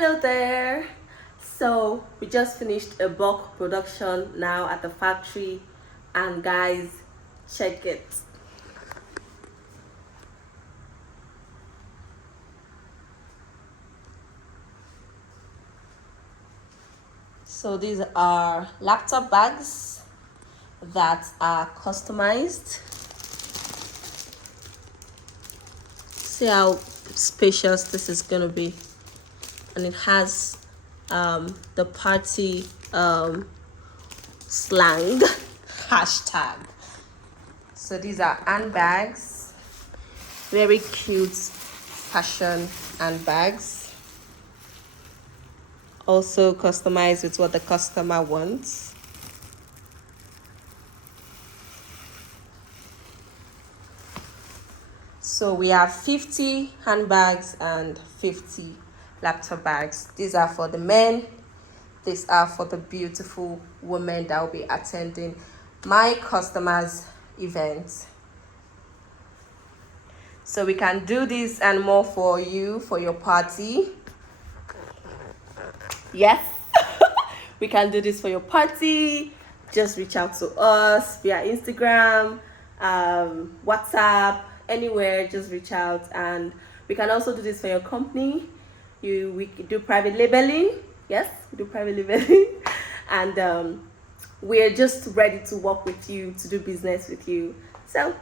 Hello there. So we just finished a bulk production now at the factory, and guys, check it. So these are laptop bags that are customized. See how spacious this is gonna be, and it has the party slang hashtag. So these are handbags, very cute fashion handbags, also customized with what the customer wants. So we have 50 handbags and 50 laptop bags. These are for the men. These are for the beautiful women that will be attending my customers' event. So we can do this and more for you, for your party. Yes, we can do this for your party. Just reach out to us via Instagram, WhatsApp, anywhere. Just reach out, and we can also do this for your company. We do private labeling. Yes, we do private labeling, and we're just ready to work with you, to do business with you. So